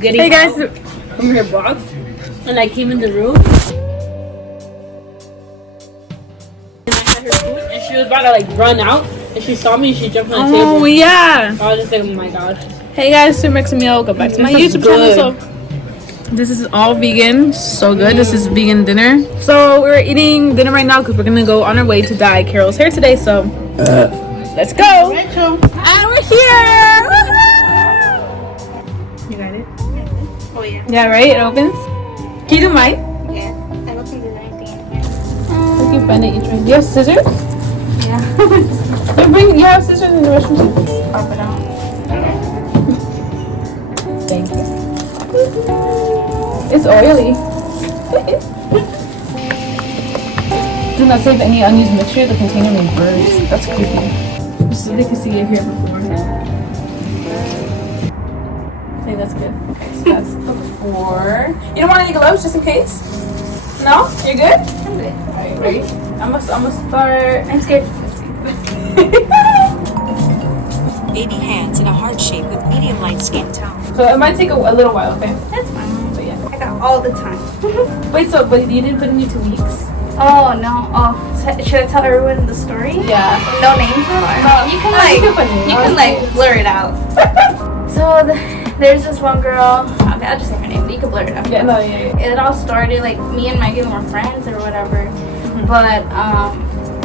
Hey guys, from her box, and I came in the room, and I had her food, and she was about to like run out, and she saw me, and she jumped on the table. Oh yeah. I was just like, oh my gosh. Hey guys, supermexicanmia. Welcome back to my YouTube channel. So this is all vegan, so good. This is vegan dinner. So we're eating dinner right now because we're gonna go on our way to dye Carol's hair today. So let's go. And we're here. You got it? Oh yeah. Yeah, right. It opens. Can you do mine? Yeah. I don't think there's anything in here. If you find it, you try. You have scissors? Yeah. You have scissors in the restroom. Pop it out. Thank you. It's oily. Do not save any unused mixture. The container may burst. That's creepy. Just so they can see it here beforehand. Okay, that's good. Okay, so that's the 4. You don't want any gloves just in case? No? You're good? I'm good. Alright, ready? I'm gonna start. I'm scared. 80 hands in a heart shape with medium light skin tone. So it might take a little while, okay? That's fine. But yeah. I got all the time. Wait, but you didn't put in your 2 weeks? Oh no. Oh, should I tell everyone the story? Yeah. No names though? No, You can no, like you can put names. you can like blur it out. So there's this one girl. Okay, I'll just say her name. You can blur it out. Yeah, no, yeah. It all started like me and Megan were friends or whatever, but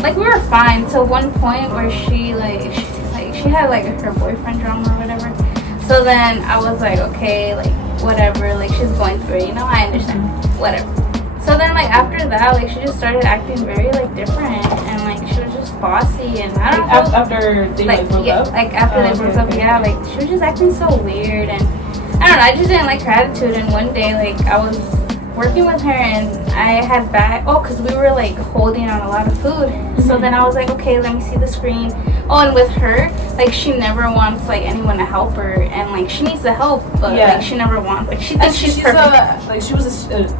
like we were fine till one point where she had like her boyfriend drama or whatever. So then I was like, okay, like whatever, like she's going through it, you know, I understand, whatever. So then like after that, like she just started acting very like different, and like she was just bossy, and I don't know. After they like broke yeah, up? like after they broke up, okay. yeah, like she was just acting so weird, and I don't know, I just didn't like her attitude. And one day, like I was working with her, and I had because we were like holding on a lot of food. So then I was like, okay, let me see the screen. Oh, and with her, like she never wants like anyone to help her, and like she needs the help, but like she never wants, like she thinks she's perfect.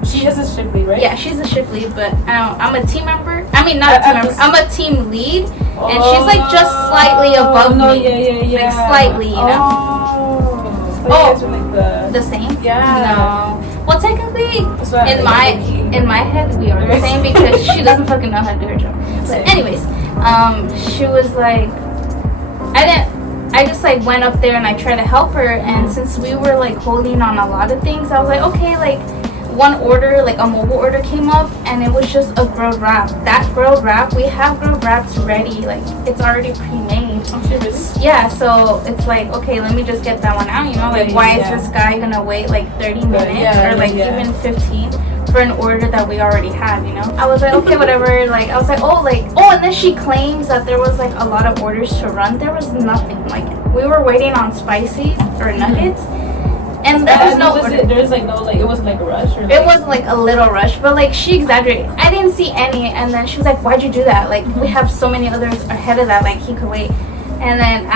She has a shift lead, right? Yeah, she's a shift lead, but I'm a team member. I mean, not a team member. I'm a team lead, and she's like just slightly above me. Yeah. Like slightly, you know. So you guys are like The same? Yeah. No. Well, technically, in like, my head, we are the same because she doesn't fucking know how to do her job. But anyways, she was like, I just like went up there and I tried to help her, and since we were like holding on a lot of things, I was like, okay, like one order, like a mobile order came up, and it was just a grilled wrap. That grilled wrap, we have grilled wraps ready, like it's already pre-made. Yeah, so it's like, okay, let me just get that one out, you know, like why is this guy gonna wait like 30 minutes or like even 15 for an order that we already have, you know? I was like, okay, whatever. Like I was like, oh, and then she claims that there was like a lot of orders to run. There was nothing. Like we were waiting on spicy or nuggets, and there was no order. There's like no, like it wasn't like a rush, or like, it was like a little rush, but like she exaggerated. I didn't see any, and then she was like, why'd you do that? Like we have so many others ahead of that, like he could wait. And then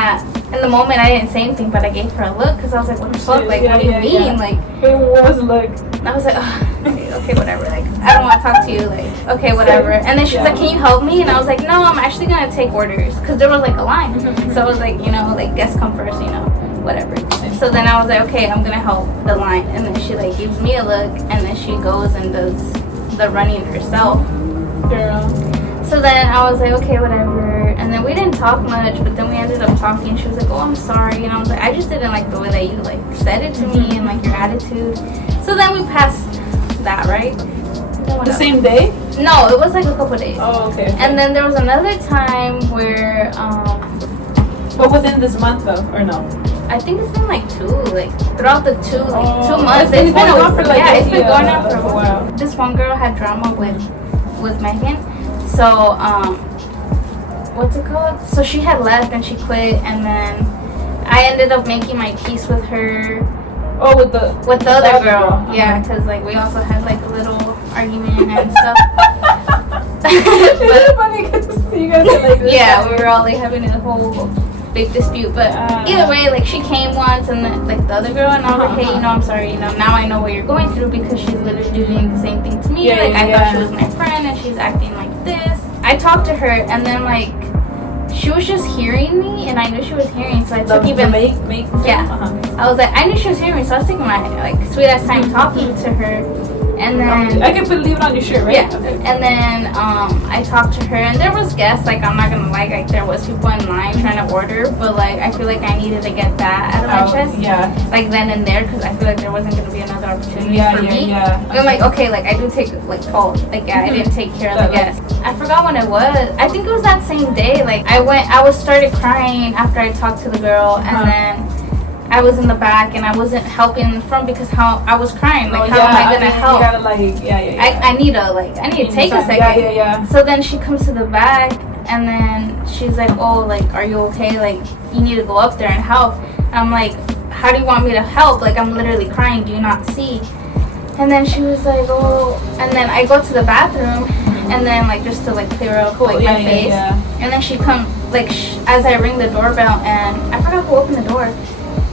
in the moment I didn't say anything, but I gave her a look because I was like, what the fuck? Like what do you mean? Like what was the look? and I was like, oh, okay, whatever. Like I don't want to talk to you. Like okay, whatever. And then she was like, can you help me? And I was like, no, I'm actually gonna take orders because there was like a line. So I was like, you know, like guests come first, you know, whatever. So then I was like, okay, I'm gonna help the line. And then she like gives me a look, and then she goes and does the running herself. Girl. So then I was like, okay, whatever. And then we didn't talk much, but then we ended up talking. She was like, oh, I'm sorry. And I was like, I just didn't like the way that you like said it to me and like your attitude. So then we passed that, right? The same day? No, it was like a couple days. Oh, okay. And then there was another time where but within this month though, or no? I think it's been like throughout the 2 months. It's been going on for like it's been going on for a while. while. This one girl had drama with Megan. So what's it called? So she had left and she quit, and then I ended up making my peace with her. Oh, with the other girl. Yeah, because like we also had like a little argument and stuff. It's funny because you guys are like this. Yeah, we were all like having a whole big dispute, but either way, like she came once, and then like the other girl, and I was like, hey, you know, I'm sorry, you know, now I know what you're going through because she's literally doing the same thing to me. I thought she was my friend, and she's acting like this. I talked to her, and then like she was just hearing me, and I knew she was hearing, so I took Yeah. I was like, I knew she was hearing me, so I was taking my like sweet ass time talking to her. And then I can leave it on your shirt, right? Yeah. Okay. And then I talked to her, and there was guests. Like, I'm not gonna lie, like there was people in line trying to order, but like I feel like I needed to get that out of my chest. Yeah. Like then and there, because I feel like there wasn't gonna be another opportunity for me. Yeah. I'm like, okay, like I do take like fault. Like yeah, I didn't take care of the guests. I forgot when it was. I think it was that same day. Like I started crying after I talked to the girl, and then I was in the back and I wasn't helping in the front because how I was crying. Like how am I gonna help? You gotta like I need to take a second. Yeah. So then she comes to the back and then she's like, oh, like are you okay? Like you need to go up there and help. I'm like, how do you want me to help? Like I'm literally crying. Do you not see? And then she was like, oh, and then I go to the bathroom and then like just to like clear up like my face. And then she comes like as I ring the doorbell and I forgot who opened the door.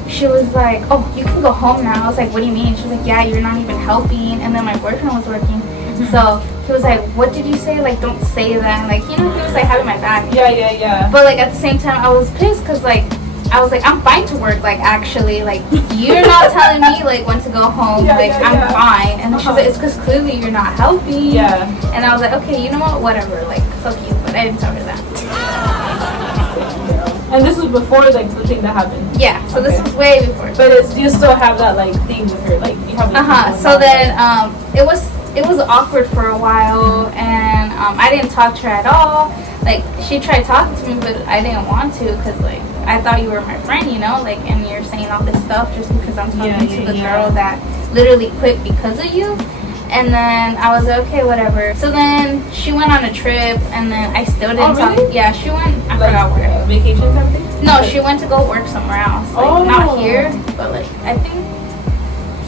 She was like, oh, you can go home now. I was like, what do you mean? She was like, yeah, you're not even helping. And then my boyfriend was working. So he was like, what did you say? Like, don't say that. And, like, you know, he was like having my back. Yeah. But like at the same time, I was pissed because like, I was like, I'm fine to work. Like, actually, like, you're not telling me like when to go home. I'm fine. And she was like, it's because clearly you're not helping. Yeah. And I was like, okay, you know what? Whatever. Like, fuck you. But I didn't tell her that. And this was before like the thing that happened. Yeah, so this was way before. But you still have that like thing with her, like you have. So then it was awkward for a while, and I didn't talk to her at all. Like she tried talking to me, but I didn't want to because like I thought you were my friend, you know, like and you're saying all this stuff just because I'm talking to the girl that literally quit because of you. And then I was like, okay, whatever. So then she went on a trip, and then I still didn't talk. Yeah, she went. I forgot where. Vacation type of thing? No, she went to go work somewhere else. Like not here, but like I think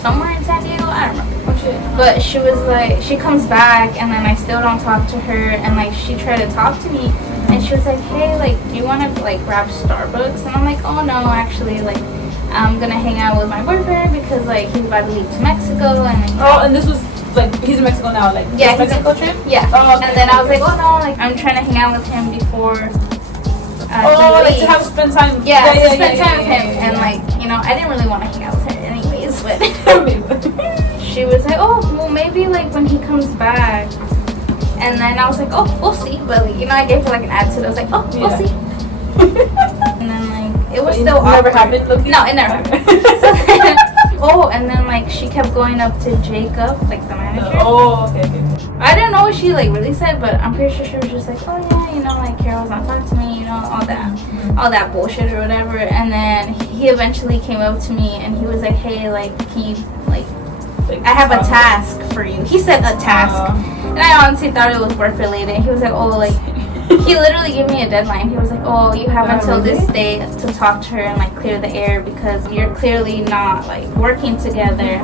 somewhere in San Diego. I don't remember. But she was like, she comes back, and then I still don't talk to her, and like she tried to talk to me, and she was like, hey, like, do you want to like grab Starbucks? And I'm like, oh no, actually, like. I'm gonna hang out with my boyfriend because like he's about to leave to Mexico and and this was like he's in Mexico now, like yeah, Mexico trip? Yeah. Oh, okay. And then I was like, oh no, like I'm trying to hang out with him before like to have spend time spend time with him and like, you know, I didn't really want to hang out with her anyways, but she was like, oh well maybe like when he comes back. And then I was like, oh, we'll see. But like, you know, I gave her like an attitude. I was like, oh, we'll see. And then like it was still awkward. Never happened. No, it never happened. And then like she kept going up to Jacob, like the manager. Okay. I didn't know what she like really said, but I'm pretty sure she was just like, oh yeah, you know, like Carol's not talking to me, you know, all that bullshit or whatever. And then he eventually came up to me and he was like, hey, like, can you like I have a task for you. He said a task, and I honestly thought it was work related. He was like, oh, like. He literally gave me a deadline. He was like, oh, you have until this day to talk to her and like clear the air because you're clearly not like working together.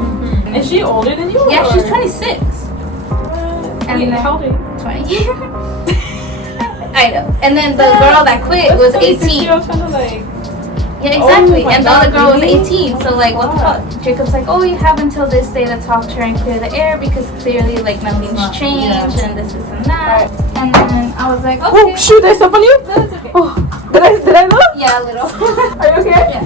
Is she older than you? Yeah, she's 26. And how old are you? 20. I know. And then the girl that quit was 18. Yeah, exactly. And the other girl was 18. So like, what the fuck? Jacob's like, oh, you have until this day to talk to her and clear the air because clearly like nothing's changed and this and that. And then I was like, okay. Oh shoot! Did I step on you? No, it's okay. Oh, did I look? Yeah, a little. Are you okay? Yeah.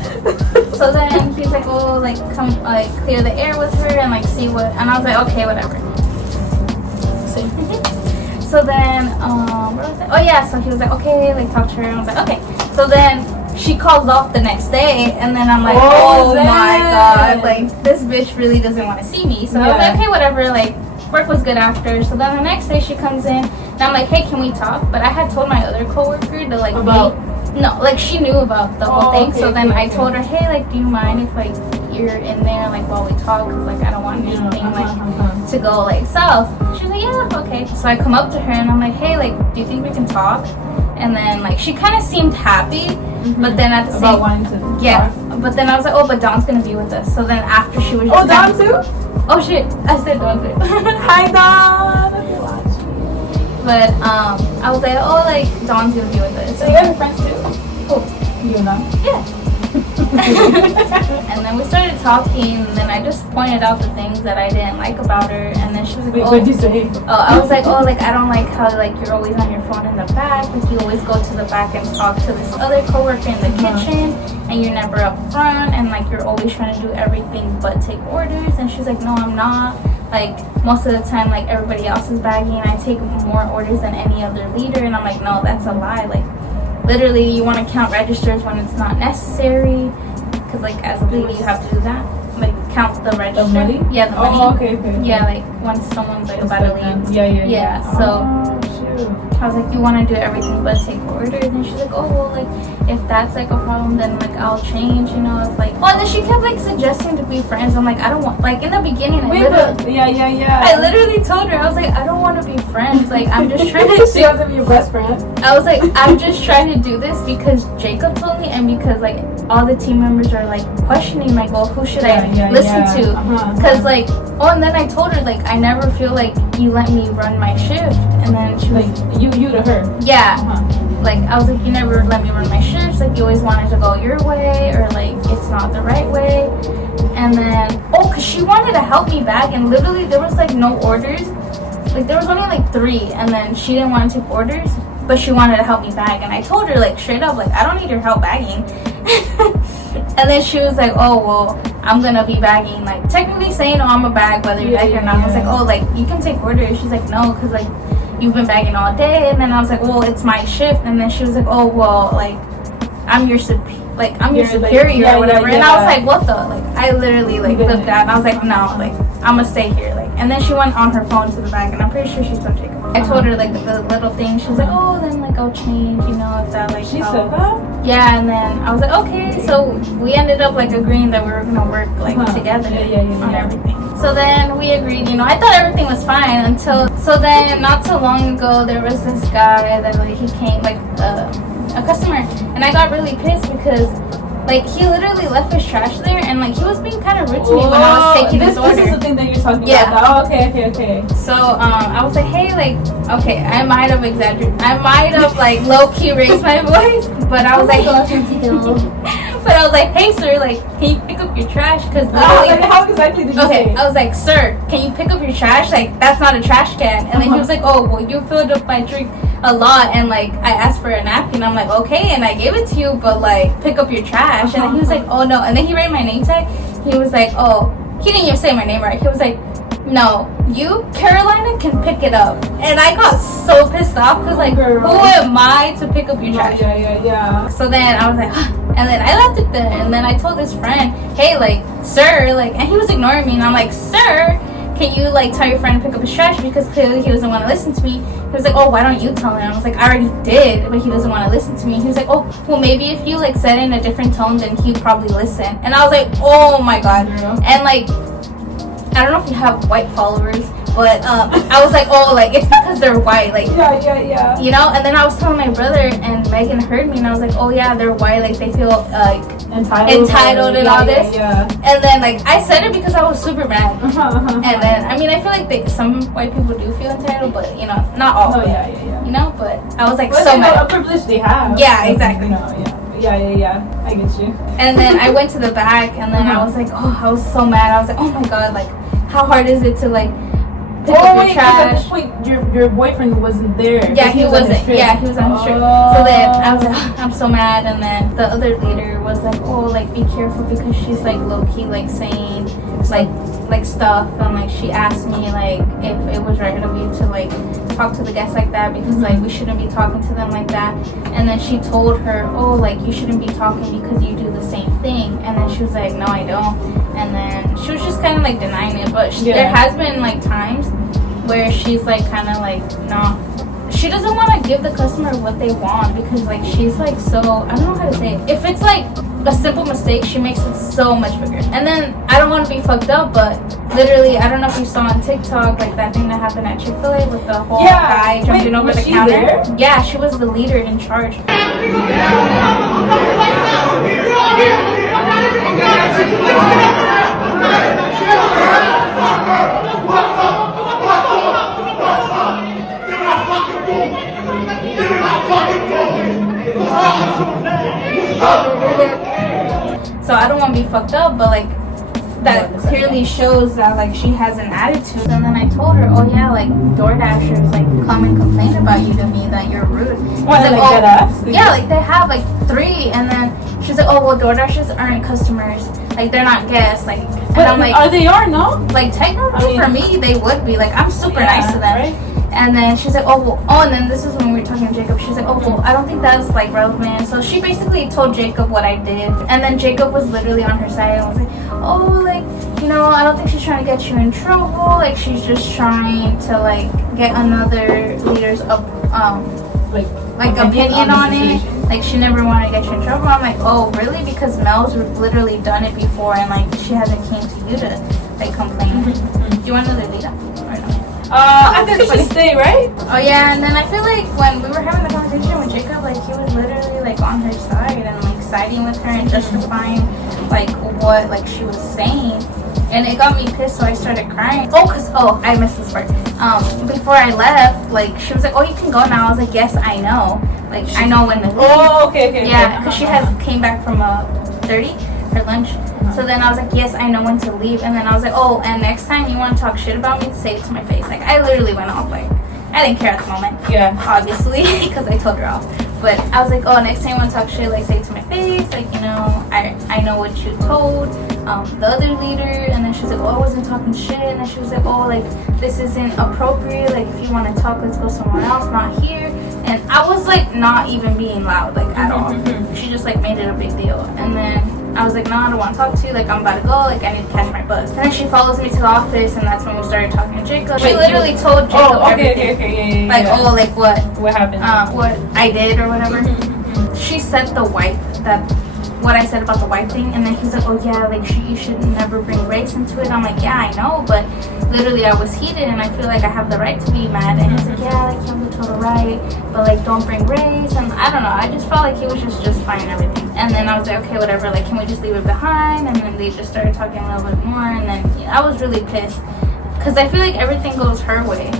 So then he's like, oh, like come like clear the air with her and like see what. And I was like, okay, whatever. So then what was it? Oh yeah. So he was like, okay, like talk to her. And I was like, okay. So then she calls off the next day, and then I'm like, oh my god, like this bitch really doesn't want to see me. So I was like, okay, whatever. Like work was good after. So then the next day she comes in. And I'm like, hey, can we talk? But I had told my other coworker to like no, like she knew about the whole thing. So then I told her, hey, like, do you mind if like you're in there like while we talk? Cause like I don't want anything like to go like south. She's like, yeah, okay. So I come up to her and I'm like, hey, like, do you think we can talk? And then like she kind of seemed happy, but then at the same wanting to talk. But then I was like, oh, but Dawn's gonna be with us. So then after she was Dawn too? Oh shit, I said Dawn too. Hi Dawn. But I was like, oh, like Dawn's gonna be with us. So you guys are friends too? Oh, you and I? Yeah. And then we started talking, and then I just pointed out the things that I didn't like about her, and then she was like, Wait, what'd you say? I was like, oh, like, I don't like how, like, you're always on your phone in the back, like, you always go to the back and talk to this other coworker in the kitchen, and you're never up front, and, like, you're always trying to do everything but take orders. And she's like, no, I'm not. Like, most of the time, like, everybody else is bagging, I take more orders than any other leader. And I'm like, no, that's a lie. Like, literally, you want to count registers when it's not necessary, because, like, as a leader, you have to do that. Like, count the register. The money? Yeah, the money. Oh, okay. Yeah, like, when someone's, like, about to leave. Yeah. So, shoot. I was like, you want to do everything but take orders? And she's like, oh, well, like, if that's, like, a problem, then, like, I'll change, you know? It's like, oh, and then she kept, like, suggesting to be friends. I'm like, I don't want, like, in the beginning, I literally told her, I was like, I don't want to be friends. Like, I'm just trying to She wants to be your best friend? I was like, I'm just trying to do this because Jacob told me, and because, like, all the team members are, like, questioning, like, well, who should I listen to? Because, like, oh, and then I told her, like, I never feel like you let me run my shift. And then she was like, you to her? Yeah. Like, I was like, you never let me run my shifts. Like, you always wanted to go your way, or, like, it's not the right way. And then, oh, because she wanted to help me bag, and literally there was, like, no orders. Like, there was only, like, 3, and then she didn't want to take orders, but she wanted to help me bag. And I told her, like, straight up, like, I don't need your help bagging. And then she was like, oh, well, I'm gonna be bagging, like, technically saying, oh, I'm a bag whether you like it or not. I was like, oh, like, you can take orders. She's like, no, because, like, you've been bagging all day. And then I was like, well, it's my shift. And then she was like, oh, well, like, I'm your superior or whatever. And I was like, what the? Like, I literally, like, flipped out. And I was like, no, like, I'm gonna stay here. Like, and then she went on her phone to the back, and I'm pretty sure she told Jacob. I told her, like, the little thing. She was like, oh, then, like, I'll change, you know, if that, like, she said that? Yeah. And then I was like, okay. So we ended up, like, agreeing that we were gonna work, like, together on everything. So then we agreed, you know, I thought everything was fine until, so then not so long ago, there was this guy that, like, he came, like, a customer, and I got really pissed because, like, he literally left his trash there, and, like, he was being kind of rude to me when I was taking his order. This is the thing that you're talking about. Oh, okay. So, I was like, hey, like, okay, I might have exaggerated. I might have, like, low-key raised my voice, but I was like, but I was like, hey, sir, like, can you pick up your trash? Because literally, how exactly did you say it? I was like, sir, can you pick up your trash? Like, that's not a trash can. And then he was like, oh, well, you filled up my drink a lot, and, like, I asked for a napkin. I'm like, okay, and I gave it to you, but, like, pick up your trash. And then he was like, oh, no. And then he read my name tag. He was like, oh, he didn't even say my name right. He was like, no, you, Carolina, can pick it up. And I got so pissed off because, like, who am I to pick up your trash? Yeah. So then I was like, and then I left it there. And then I told his friend, hey, like, sir, like, and he was ignoring me. And I'm like, sir, can you, like, tell your friend to pick up his trash? Because clearly he doesn't want to listen to me. He was like, oh, why don't you tell him? I was like, I already did, but he doesn't want to listen to me. He was like, oh, well, maybe if you, like, said it in a different tone, then he'd probably listen. And I was like, oh my god. And, like, I don't know if you have white followers, but I was like, oh, like, it's because they're white, like, yeah, you know. And then I was telling my brother, and Megan heard me, and I was like, oh yeah, they're white, like, they feel like entitled and all this. And then, like, I said it because I was super mad. And then, I mean, I feel like some white people do feel entitled, but, you know, not all. You know, but I was like, but so mad. A privilege they have. Yeah, exactly. Yeah, I get you. And then I went to the back, and then I was like, oh, I was so mad. I was like, oh my god, like, how hard is it to, like, pick up your trash? At this point, your boyfriend wasn't there. Yeah, he wasn't. Yeah, he was on his trip. So then I was like, oh, I'm so mad. And then the other leader was like, oh, like, be careful because she's, like, low-key, like, saying, like stuff. And, like, she asked me, like, if it was right of you to, like, talk to the guests like that because, like, we shouldn't be talking to them like that. And then she told her, oh, like, you shouldn't be talking because you do the same thing. And then she was like, no, I don't. And then she was just kind of, like, denying it. But there has been, like, times where she's, like, kind of, like, no, she doesn't want to give the customer what they want because, like, she's, like, so, I don't know how to say it. If it's, like, a simple mistake, she makes it so much bigger. And then, I don't want to be fucked up, but literally, I don't know if you saw on TikTok, like, that thing that happened at Chick-fil-A with the whole guy jumping over the counter. There? Yeah, she was the leader in charge. I don't want to be fucked up, but like that clearly shows that like she has an attitude. And then I told her, oh yeah, like DoorDashers like come and complain about you to me that you're rude. What, like oh, dead ass? yeah, like they have like 3, and then she's like, oh well, DoorDashers aren't customers, like they're not guests, like. And But I'm like, they are, no? like technically for me they would be, like I'm super nice to them. Right? And then she's like, oh well, oh, and then this is when we were talking to Jacob. She's like, oh well, I don't think that's like relevant. So she basically told Jacob what I did, and then Jacob was literally on her side and was like, oh, like, you know, I don't think she's trying to get you in trouble. Like she's just trying to like get another leader's like opinion on it. Like she never wanted to get you in trouble. I'm like, oh really? Because Mel's literally done it before, and like she hasn't came to you to like complain. Do you want another lead up or no? I think she should stay, right? Oh yeah, and then I feel like when we were having the conversation with Jacob, like he was literally like on her side and like siding with her and justifying like what like she was saying, and it got me pissed, so I started crying. I missed this part. Before I left, like she was like, oh, you can go now. I was like, yes, I know. Like I know when to leave. Oh, okay. Yeah, because she had came back from 30 her lunch. So then I was like, yes, I know when to leave. And then I was like, oh, and next time you want to talk shit about me, say it to my face. Like, I literally went off. Like, I didn't care at the moment. Yeah. Obviously, because I told her off. But I was like, oh, next time you want to talk shit, like, say it to my face. Like, you know, I know what you told the other leader. And then she was like, oh, I wasn't talking shit. And then she was like, oh, like, this isn't appropriate. Like, if you want to talk, let's go somewhere else, not here. And I was, like, not even being loud, like, at all. She just, like, made it a big deal. And then I was like, no, I don't want to talk to you. Like, I'm about to go. Like, I need to catch my bus. And then she follows me to the office, and that's when we started talking to Jacob. She literally told Jacob everything. Yeah. Like, oh, like what? What happened? What I did or whatever. She said what I said about the white thing, and then he's like, oh yeah, like you should never bring race into it. I'm like, yeah, I know, but literally I was heated, and I feel like I have the right to be mad. And he's like, yeah, like you have the total right, but like don't bring race. And I don't know, I just felt like he was just fine and everything. And then I was like, okay, whatever, like can we just leave it behind? And then they just started talking a little bit more, and then I was really pissed because I feel like everything goes her way.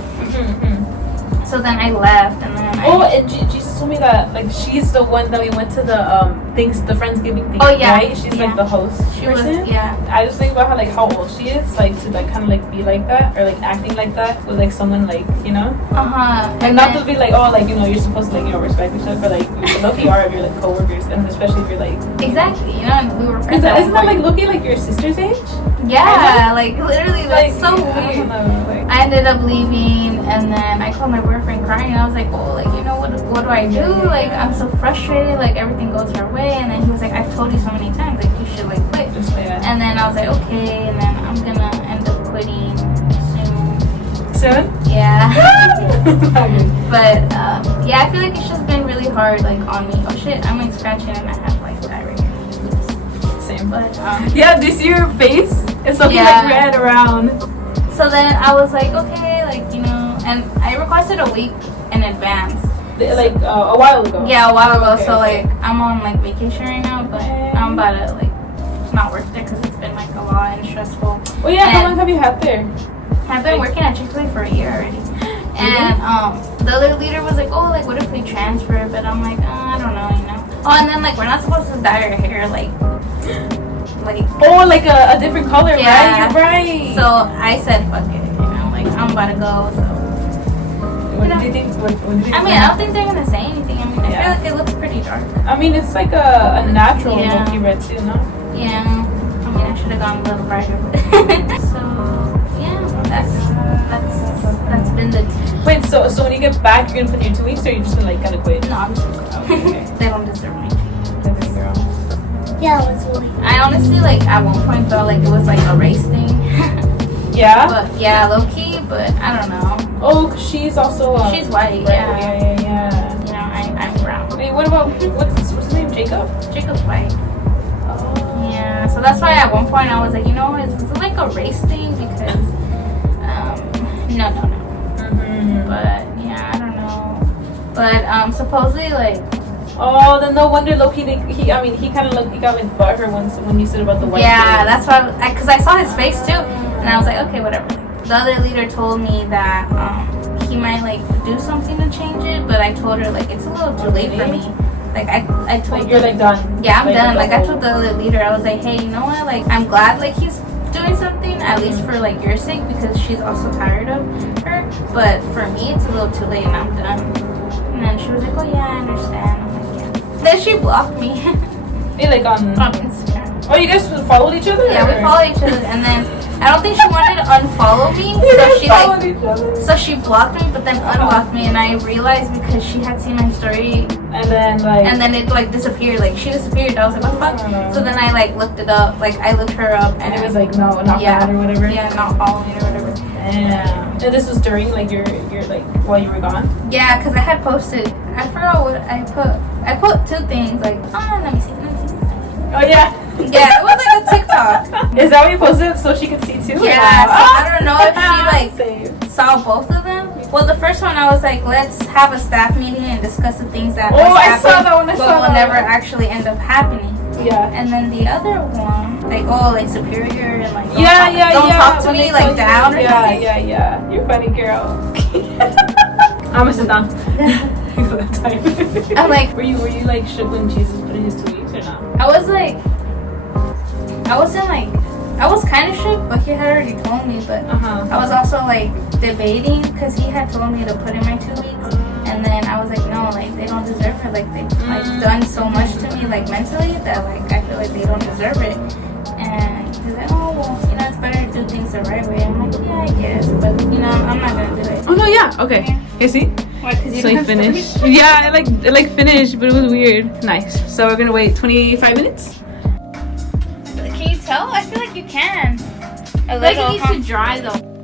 So then I left, and then and Jesus told me that like she's the one that we went to the the Friendsgiving thing. Oh yeah, right? She's like the host. She person. Was, yeah. I just think about how old she is, like to like kind of like be like that or like acting like that with like someone like and not to be like, oh, like, you know, you're supposed to like, you know, respect each other, but like low-key are if you're like coworkers, and especially if you're like exactly, you know, and we were friends. Isn't that like low-key like your sister's age? Yeah, like literally, that's so weird. I ended up leaving, and then I called my boyfriend crying, and I was like, oh, like, you know, what do I do? Like, I'm so frustrated, like everything goes her way. And then he was like, I've told you so many times, like you should like quit. And then I was like, okay, and then I'm gonna end up quitting soon. Yeah. But yeah, I feel like it's just been really hard, like on me. Oh shit, I'm like scratching, and I have like diarrhea. Same. But yeah, do you see your face? It's something like red around. So then I was like, okay, like, you know, and I requested a week in advance. Like a while ago. Yeah, a while ago. Okay, so like I'm on like vacation right now, but I'm about to like not work there because it's been like a lot and stressful. Well, yeah. How long have you had there? I've been working at Chick-fil-A for a year already. And the other leader was like, oh, like what if we transfer? But I'm like, I don't know, you know. Oh, and then like we're not supposed to dye our hair like like a different color, right? You're right. So I said, fuck it, you know, like I'm about to go. So. What do you think? I mean, I don't think they're gonna say anything. I mean, I feel like it looks pretty dark. I mean, it's like a natural milky red too, no? Yeah. I mean, I should have gone a little brighter. So yeah, that's been the. Wait, so when you get back, you're gonna put in your 2 weeks, or you're just gonna like kind of quit? No, I'm just gonna quit. Okay. They don't deserve my treatment. Yeah, it's really. I honestly like at one point felt like it was like a race thing. Yeah. But yeah, low key, but I don't know. Oh, cause she's also she's white. Right, yeah. You know, I'm brown. Wait, what about what's his name? Jacob. Jacob's white. Oh. Yeah. So that's why at one point I was like, you know, is it like a race thing? Because no. But yeah, I don't know. But supposedly like. Oh, then no wonder Loki. He got like butthurt once when you said about the white. Yeah, thing. That's why. Because I saw his face too, and I was like, okay, whatever. The other leader told me that he might like do something to change it, but I told her like it's a little too late for me. Like I told Like you're like done. yeah, I'm Like, done. Like I whole- told the other leader, I was like, hey, you know what? Like I'm glad like he's doing something at least for like your sake because she's also tired of her. But for me, it's a little too late and I'm done. And then she was like, oh yeah, I understand. I'm like, yeah. Then she blocked me Hey, like on Instagram. Oh, you guys followed each other? Yeah, we or- follow each other, and then I don't think she wanted to unfollow me, You so guys she followed like, each other? so she blocked me, but then unblocked me, and I realized because she had seen my story, And then like. and then it like disappeared, like she disappeared. I was like, what the fuck? Oh. So then I like looked it up, like I looked her up, And it was like no, not bad or whatever. yeah, not following or whatever. Yeah. And this was during like your like while you were gone. Yeah, because I had posted, I forgot what I put. I put two things, like, let me see. Oh yeah. Yeah, it was like a TikTok. Is that what you posted so she could see too? Yeah, so I don't know if she like Same. saw both of them. Well, the first one I was like, let's have a staff meeting and discuss the things that Oh, must I happen, saw that one. I but saw will that never one. actually end up happening. Yeah. And then the other one, like, oh, like superior and like, Don't don't talk to when me they like tell down you. or something. Yeah. You're funny, girl. I'm gonna sit down. I'm like, were you like shook when Jesus put in his 2 weeks or not? I was like, I was kind of shook, but he had already told me, but I was also like debating because he had told me to put in my 2 weeks, and then I was like, no, like they don't deserve it. Like they've like done so much to me, like mentally, that like I feel like they don't deserve it. And he's like, oh well, you know, it's better to do things the right way. I'm like, yeah, I guess, but you know, I'm not gonna do it. Oh no, yeah, okay. You see? Why? Because you So don't I have finished. stories? Yeah, I like finished, but it was weird. Nice. So we're gonna wait 25 minutes. Can you tell? I feel like you can. A Like it little. needs to dry though.